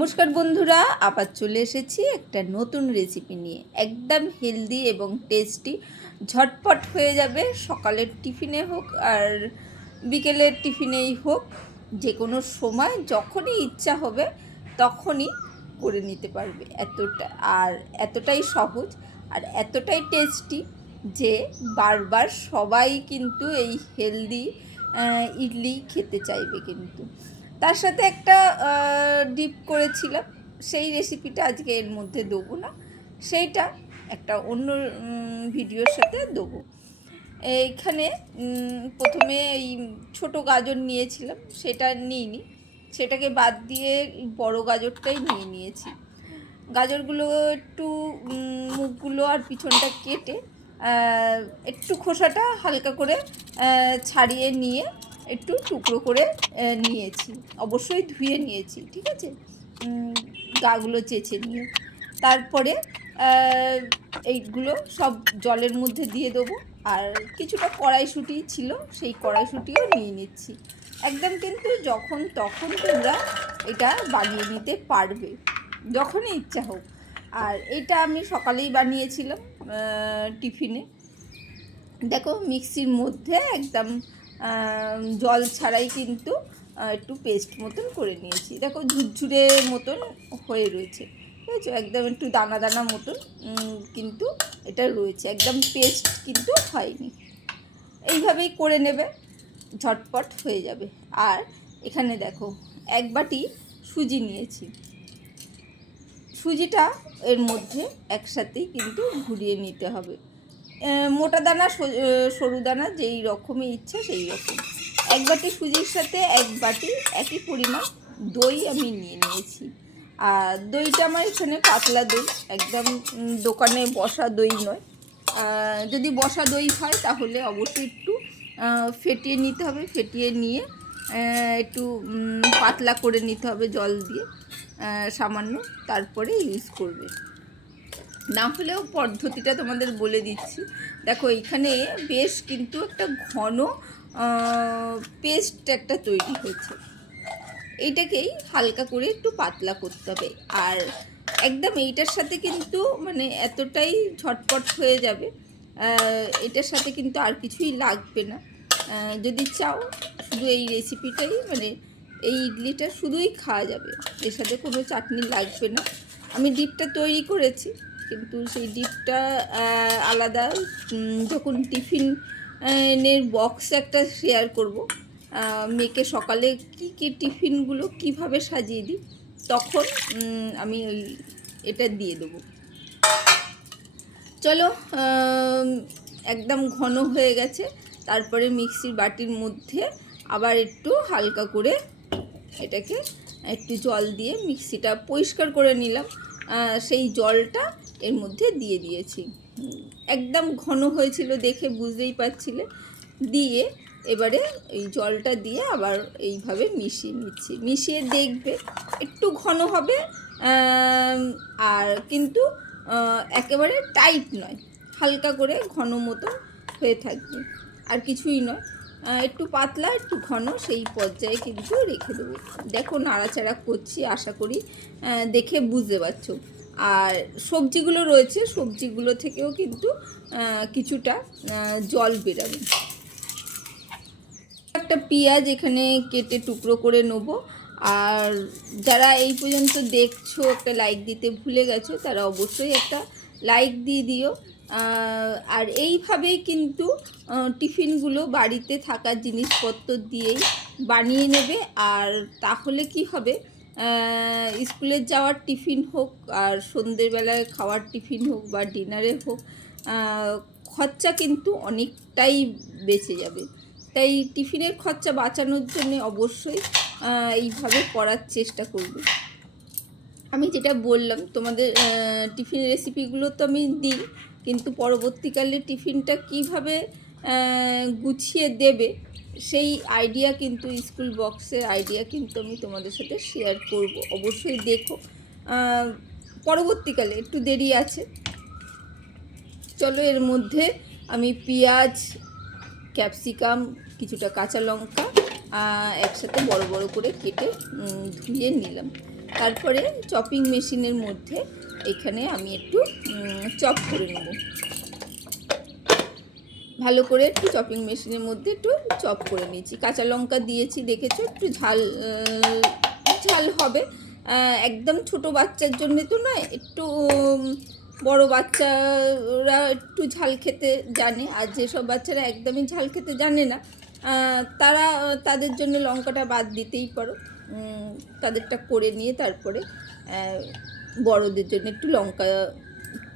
নমস্কার বন্ধুরা, আবার চলে এসেছি একটা নতুন রেসিপি নিয়ে। একদম হেলদি এবং টেস্টি, ঝটপট হয়ে যাবে। সকালের টিফিনে হোক আর বিকেলের টিফিনেই হোক, যে কোনো সময় যখনই ইচ্ছা হবে তখনই করে নিতে পারবে। এতটাই সহজ আর এতটাই টেস্টি যে বারবার সবাই কিন্তু এই হেলদি ইডলি খেতে চাইবে। কিন্তু তার সাথে একটা ডিপ করেছিলাম, সেই রেসিপিটা আজকে এর মধ্যে দেবো না, সেইটা একটা অন্য ভিডিওর সাথে দেবো। এইখানে প্রথমে এই ছোটো গাজর নিয়েছিলাম, সেটা নিইনি, সেটাকে বাদ দিয়ে বড় গাজরটাই নিয়েছি। গাজরগুলো একটু মুখগুলো আর পিছনটা কেটে একটু খোসাটা হালকা করে ছাড়িয়ে নিয়ে একটু টুকরো করে নিয়েছি। অবশ্যই ধুয়ে নিয়েছি, ঠিক আছে, গাগুলো চেঁচে নিয়ে। তারপরে এইগুলো সব জলের মধ্যে দিয়ে দেবো। আর কিছুটা কড়াইশুঁটি ছিল, সেই কড়াইশুঁটিও নিয়ে নিচ্ছি। একদম কিন্তু যখন তখন তোমরা এটা বানিয়ে নিতে পারবে, যখনই ইচ্ছা হোক। আর এটা আমি সকালেই বানিয়েছিলাম টিফিনে। দেখো, মিক্সির মধ্যে একদম জল ছাড়াই কিন্তু একটু পেস্ট মতন করে নিয়েছি। দেখো, ঝুরঝুরে মতন হয়ে রয়েছে, বুঝেছো? একদম একটু দানা দানা মতন কিন্তু এটা রয়েছে, একদম পেস্ট কিন্তু হয়নি। এইভাবেই করে নেবে, ঝটপট হয়ে যাবে। আর এখানে দেখো, এক বাটি সুজি নিয়েছি। সুজিটা এর মধ্যে একসাথেই কিন্তু ঘুরিয়ে নিতে হবে। মোটা দানা সরু দানা যেই রকমই ইচ্ছা সেই রকম। এক বাটি সুজির সাথে এক বাটি একই পরিমাণ দই আমি নিয়ে নিয়েছি। আর দইটা আমার এখানে পাতলা দই, একদম দোকানে বসা দই নয়। যদি বসা দই হয় তাহলে অবশ্যই একটু ফেটিয়ে নিতে হবে। ফেটিয়ে নিয়ে একটু পাতলা করে নিতে হবে জল দিয়ে সামান্য, তারপরে ইউজ করবে। না হলেও পদ্ধতিটা তোমাদের বলে দিচ্ছি। দেখো, এইখানে বেশ কিন্তু একটা ঘন পেস্ট একটা তৈরি হয়েছে। এইটাকেই হালকা করে একটু পাতলা করতে হবে। আর একদম এইটার সাথে কিন্তু মানে এতটাই ঝটপট হয়ে যাবে, এটার সাথে কিন্তু আর কিছুই লাগবে না। যদি চাও শুধু এই রেসিপিটাই, মানে এই ইডলিটা শুধুই খাওয়া যাবে, এর সাথে কোনো চাটনি লাগবে না। আমি ডিপটা তৈরি করেছি, কিন্তু সেই ডিপটা আলাদা যখন টিফিনের বক্স একটা শেয়ার করব, মেয়েকে সকালে কী টিফিনগুলো কিভাবে সাজিয়ে দিই, তখন আমি এটা দিয়ে দেবো। চলো, একদম ঘন হয়ে গেছে। তারপরে মিক্সির বাটির মধ্যে আবার একটু হালকা করে এটাকে একটু জল দিয়ে মিক্সিটা পরিষ্কার করে নিলাম। সেই জলটা এর মধ্যে দিয়ে দিয়েছি। একদম ঘন হয়েছিল, দেখে বুঝতেই পারছিলে। দিয়ে এবারে এই জলটা দিয়ে আবার এইভাবে মিশিয়ে নিচ্ছি। মিশিয়ে দেখবে একটু ঘন হবে, আর কিন্তু একেবারে টাইট নয়, হালকা করে ঘন মতো হয়ে থাকবে, আর কিছুই নয়। একটু পাতলা একটু ঘন সেই পর্যায়ে কিন্তু রেখে দেবো। দেখো, নাড়াচাড়া করছি, আশা করি দেখে বুঝতে পারছো। আর সবজিগুলো রয়েছে, সবজিগুলো থেকেও কিন্তু কিছুটা জল বেরাবে। একটা পেঁয়াজ এখানে কেটে টুকরো করে নেব। আর যারা এই পর্যন্ত দেখছো, একটা লাইক দিতে ভুলে গেছো, তারা অবশ্যই একটা লাইক দিয়ে দিও। আর এইভাবেই কিন্তু টিফিনগুলো বাড়িতে থাকা জিনিসপত্র দিয়েই বানিয়ে নেবে। আর তাহলে কি হবে, স্কুলে যাওয়ার টিফিন হোক আর সন্ধ্যেবেলায় খাওয়ার টিফিন হোক বা ডিনারে হোক, খরচা কিন্তু অনেকটাই বেঁচে যাবে। তাই টিফিনের খরচা বাঁচানোর জন্য অবশ্যই এইভাবে করার চেষ্টা করবে। আমি যেটা বললাম তোমাদের, টিফিন রেসিপিগুলো তো আমি দিই, কিন্তু পরবর্তীকালে টিফিনটা কিভাবে গুছিয়ে দেবে সেই আইডিয়া কিন্তু, স্কুল বক্সের আইডিয়া কিন্তু আমি তোমাদের সাথে শেয়ার করব। অবশ্যই দেখো, পরবর্তীকালে একটু দেরি আছে। চলো, এর মধ্যে আমি পেঁয়াজ, ক্যাপসিকাম, কিছুটা কাঁচা লঙ্কা একসাথে বড় বড় করে কেটে ধুয়ে নিলাম। তারপরে চপিং মেশিনের মধ্যে এখানে আমি একটু চপ করে নেব। ভালো করে একটু চপিং মেশিনের মধ্যে একটু চপ করে নিয়েছি। কাঁচা লঙ্কা দিয়েছি, দেখেছো একটু ঝাল ঝাল হবে। একদম ছোট বাচ্চার জন্যে তো নয়, একটু বড় বাচ্চারা একটু ঝাল খেতে জানে, আর যেসব বাচ্চারা একদমই ঝাল খেতে জানে না তারা তাদের জন্য লঙ্কাটা বাদ দিতেই পারো। তাদেরটা করে নিয়ে তারপরে বড়দের জন্য একটু লঙ্কা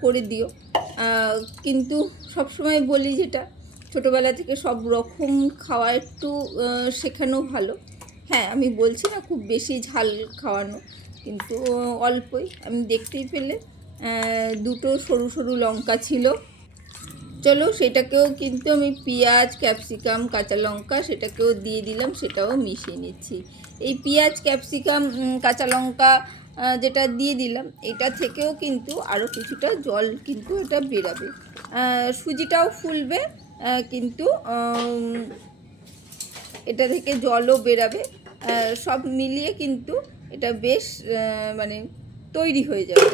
করে দিও। কিন্তু সবসময় বলি যেটা, ছোটোবেলা থেকে সব রকম খাওয়া একটু শেখানো ভালো। হ্যাঁ, আমি বলছি না খুব বেশি ঝাল খাওয়ানো, কিন্তু অল্পই। আমি দেখতেই পেলে দুটো সরু সরু লঙ্কা ছিল। চলো সেটাকেও কিন্তু আমি পেঁয়াজ, ক্যাপসিকাম, কাঁচা লঙ্কা সেটাকেও দিয়ে দিলাম, সেটাও মিশিয়ে নিচ্ছি। এই পেঁয়াজ, ক্যাপসিকাম, কাঁচা লঙ্কা যেটা দিয়ে দিলাম, এটা থেকেও কিন্তু আরও কিছুটা জল কিন্তু এটা বেরাবে, সুজিটাও ফুলবে, কিন্তু এটা থেকে জলও বেরাবে। সব মিলিয়ে কিন্তু এটা বেশ মানে তৈরি হয়ে যাবে।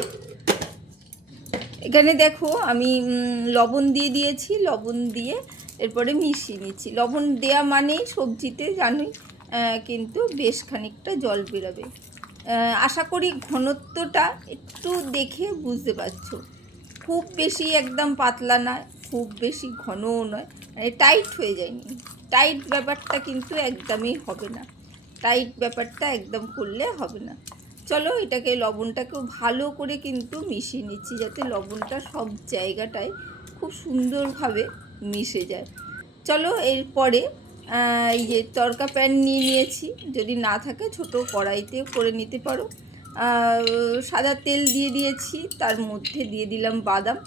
এখানে দেখো আমি লবণ দিয়ে দিয়েছি, লবণ দিয়ে এরপরে মিশিয়ে নিচ্ছি। লবণ দেওয়া মানেই সবজিতে জানোই কিন্তু বেশ খানিকটা জল বেরোবে। আশা করি ঘনত্বটা একটু দেখে বুঝতে পারছো। খুব বেশি একদম পাতলা নয়, খুব বেশি ঘনও নয়, মানে টাইট হয়ে যায়নি। টাইট ব্যাপারটা কিন্তু একদমই হবে না, টাইট ব্যাপারটা একদম করলে হবে না। চলো এটাকে লবণটাকেও ভালো করে কিন্তু মিশিয়ে নিচ্ছি, যাতে লবণটা সব জায়গাটায় খুব সুন্দরভাবে মিশে যায়। চলো এরপরে এই যে তড়কা প্যান নিয়ে নিয়েছি, যদি না থাকে ছোট কড়াইতেও করে নিতে পারো। সাদা তেল দিয়ে দিয়েছি, তার মধ্যে দিয়ে দিলাম বাদাম।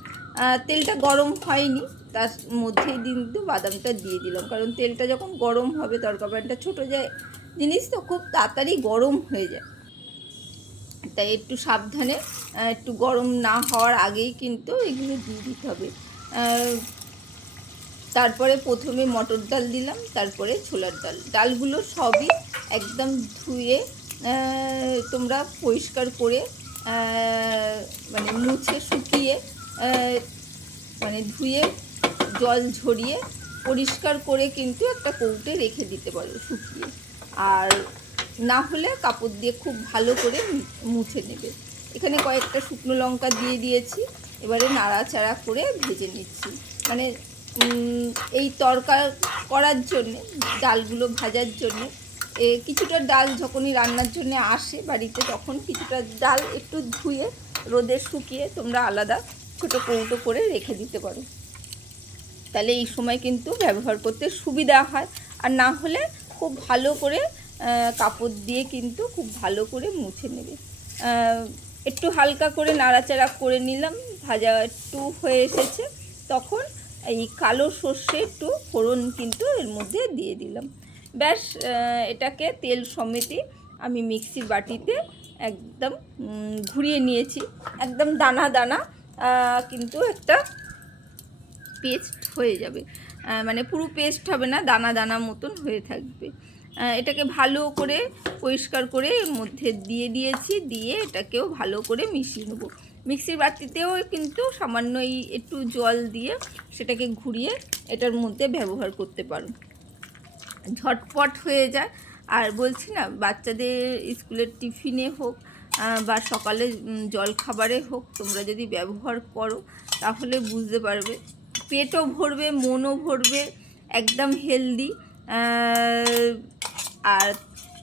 তেলটা গরম হয়নি, তার মধ্যেই কিন্তু বাদামটা দিয়ে দিলাম, কারণ তেলটা যখন গরম হবে, তড়কা প্যানটা ছোটো যায় জিনিস তো খুব তাড়াতাড়ি গরম হয়ে যায়, তাই একটু সাবধানে একটু গরম না হওয়ার আগেই কিন্তু এগুলো দিয়ে দিতে হবে। তারপরে প্রথমে মটর ডাল দিলাম, তারপরে ছোলার ডাল। ডালগুলো সবই একদম ধুয়ে তোমরা পরিষ্কার করে মানে মুছে শুকিয়ে মানে ধুয়ে জল ঝরিয়ে পরিষ্কার করে কিন্তু একটা কৌটে রেখে দিতে পারো শুকিয়ে, আর না হলে কাপড় দিয়ে খুব ভালো করে মুছে নেবে। এখানে কয়েকটা শুকনো লঙ্কা দিয়ে দিয়েছি, এবারে নাড়াচাড়া করে ভেজে নিচ্ছি। মানে এই তরকা করার জন্যে, ডালগুলো ভাজার জন্যে কিছুটা ডাল যখনই রান্নার জন্য আসে বাড়িতে, তখন কিছুটা ডাল একটু ধুয়ে রোদে শুকিয়ে তোমরা আলাদা ছোটো কৌটো করে রেখে দিতে পারো, তাহলে এই সময় কিন্তু ব্যবহার করতে সুবিধা হয়। আর না হলে খুব ভালো করে কাপড় দিয়ে কিন্তু খুব ভালো করে মুছে নেবে। একটু হালকা করে নাড়াচাড়া করে নিলাম, ভাজা একটু হয়ে এসেছে, তখন এই কালো সর্ষে একটু ফোড়ন কিন্তু এর মধ্যে দিয়ে দিলাম। ব্যাস এটাকে তেল সমেতই আমি মিক্সির বাটিতে একদম ঘুরিয়ে নিয়েছি, একদম দানা দানা কিন্তু একটা পেস্ট হয়ে যাবে, মানে পুরো পেস্ট হবে না, দানা দানা মতন হয়ে থাকবে। এটাকে ভালো করে পরিষ্কার করে এর মধ্যে দিয়ে দিয়েছি, দিয়ে এটাকেও ভালো করে মিশিয়ে নেবো। মিক্সির বাটিতেও কিন্তু সামান্য একটু জল দিয়ে সেটাকে ঘুরিয়ে এটার মধ্যে ব্যবহার করতে পারো, ঝটপট হয়ে যায়। আর বলছি না, বাচ্চাদের স্কুলের টিফিনে হোক বা সকালে জলখাবারে হোক, তোমরা যদি ব্যবহার করো তাহলে বুঝতে পারবে, পেটও ভরবে, মনও ভরবে, একদম হেলদি। আর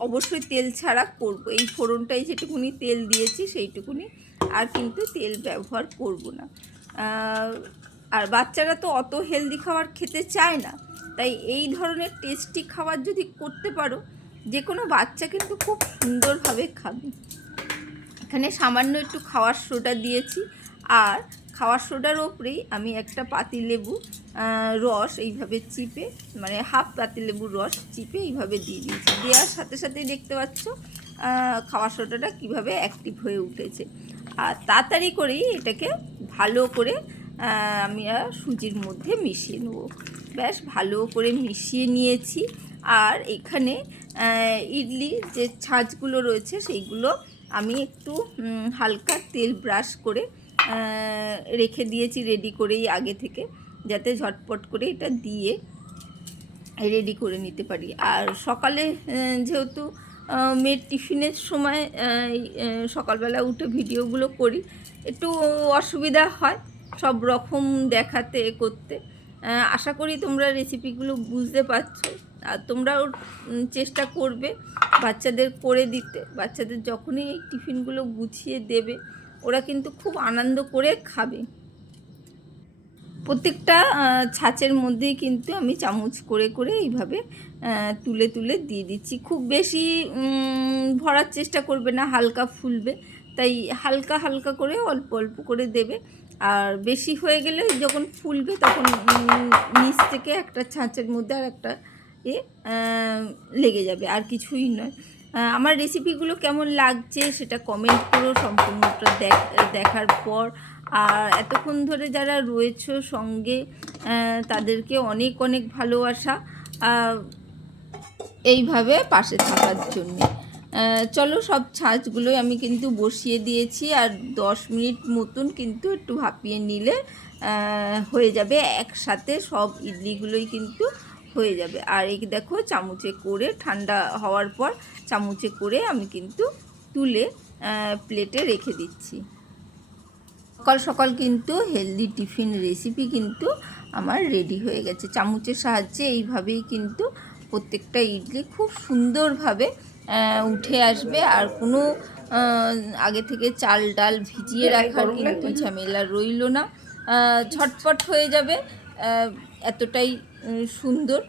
অবশ্যই তেল ছাড়া করব, এই ফোড়নটাই যেটুকুনি তেল দিয়েছি সেইটুকুনি, আর কিন্তু তেল ব্যবহার করব না। আর বাচ্চারা তো অত হেলদি খাবার খেতে চায় না, তাই এই ধরনের টেস্টি খাবার যদি করতে পারো, যে কোনো বাচ্চা কিন্তু খুব সুন্দরভাবে খাবে। এখানে সামান্য একটু খাওয়ার সোডা দিয়েছি, আর খাওয়ার সোডার ওপরেই আমি একটা পাতিলেবু রস এইভাবে চিপে, মানে হাফ পাতিলেবুর রস চিপে এইভাবে দিয়ে দিয়েছি। দেওয়ার সাথে সাথেই দেখতে পাচ্ছ খাওয়ার সোডাটা কীভাবে অ্যাক্টিভ হয়ে উঠেছে। আর তাড়াতাড়ি করেই এটাকে ভালো করে আমি সুজির মধ্যে মিশিয়ে নেব। ব্যাস ভালো করে মিশিয়ে নিয়েছি। আর এখানে ইডলি যে ছাঁচগুলো রয়েছে সেইগুলো আমি একটু হালকা তেল ব্রাশ করে রেখে দিয়েছি রেডি করেই আগে থেকে, যাতে ঝটপট করে এটা দিয়ে রেডি করে নিতে পারি। আর সকালে যেহেতু মেয়ের টিফিনের সময় সকালবেলা উঠে ভিডিওগুলো করি, একটু অসুবিধা হয় সব রকম দেখাতে করতে। আশা করি তোমরা রেসিপিগুলো বুঝতে পারছো, আর তোমরাও চেষ্টা করবে বাচ্চাদের করে দিতে। বাচ্চাদের যখনই এই টিফিনগুলো গুছিয়ে দেবে, ওরা কিন্তু খুব আনন্দ করে খাবে। প্রত্যেকটা ছাঁচের মধ্যেই কিন্তু আমি চামচ করে করে এইভাবে তুলে তুলে দিয়ে দিচ্ছি। খুব বেশি ভরার চেষ্টা করবে না, হালকা ফুলবে, তাই হালকা হালকা করে অল্প অল্প করে দেবে। আর বেশি হয়ে গেলে যখন ফুলবে তখন নিচ থেকে একটা ছাঁচের মধ্যে আর একটা লেগে যাবে, আর কিছুই নয়। আমার রেসিপিগুলো কেমন লাগছে সেটা কমেন্ট করো সম্পূর্ণটা দেখার পর। আর এতক্ষণ ধরে যারা রয়েছো সঙ্গে, তাদেরকে অনেক অনেক ভালোবাসা এইভাবে পাশে থাকার জন্যে। চলো, সব ছাঁচগুলোই আমি কিন্তু বসিয়ে দিয়েছি, আর 10 মিনিট মতন কিন্তু একটু ভাপিয়ে নিলে হয়ে যাবে। একসাথে সব ইডলিগুলোই কিন্তু হয়ে যাবে। আর এই দেখো, চামচে করে ঠান্ডা হওয়ার পর চামচে করে আমি কিন্তু তুলে প্লেটে রেখে দিচ্ছি। সকাল সকাল কিন্তু হেলদি টিফিন রেসিপি কিন্তু আমার রেডি হয়ে গেছে। চামচের সাহায্যে এইভাবেই কিন্তু প্রত্যেকটা ইডলি খুব সুন্দরভাবে উঠে আসবে। আর কোনো আগে থেকে চাল ডাল ভিজিয়ে রাখার কিন্তু ঝামেলা রইল না, ঝটপট হয়ে যাবে, এতটাই সুন্দর।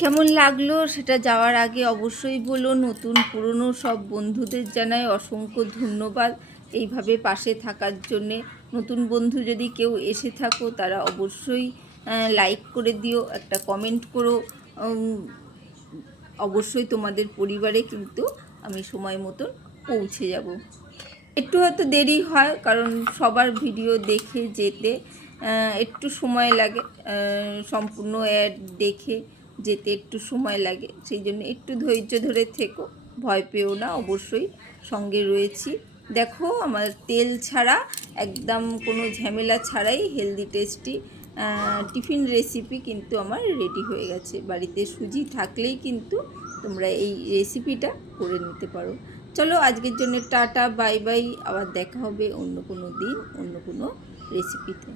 কেমন লাগলো সেটা যাওয়ার আগে অবশ্যই বলো। নতুন পুরনো সব বন্ধুদের জানাই অসংখ্য ধন্যবাদ এইভাবে পাশে থাকার জন্যে। নতুন বন্ধু যদি কেউ এসে থাকো, তারা অবশ্যই লাইক করে দিও, একটা কমেন্ট করো। অবশ্যই তোমাদের পরিবারে কিন্তু আমি সময় মতন পৌঁছে যাব। একটু হয়তো দেরি হয়, কারণ সবার ভিডিও দেখে যেতে একটু সময় লাগে, সম্পূর্ণ অ্যাড দেখে যেতে একটু সময় লাগে। সেই জন্য একটু ধৈর্য ধরে থেকো, ভয় পেও না, অবশ্যই সঙ্গে রয়েছি। দেখো, আমার তেল ছাড়া, একদম কোনো ঝামেলা ছাড়াই হেলদি টেস্টি টিফিন রেসিপি কিন্তু আমার রেডি হয়ে গেছে। বাড়িতে সুজি থাকলেই কিন্তু তোমরা এই রেসিপিটা করে নিতে পারো। চলো, আজকের জন্য টাটা, বাই বাই। আবার দেখা হবে অন্য কোনো দিন অন্য কোনো রেসিপিতে।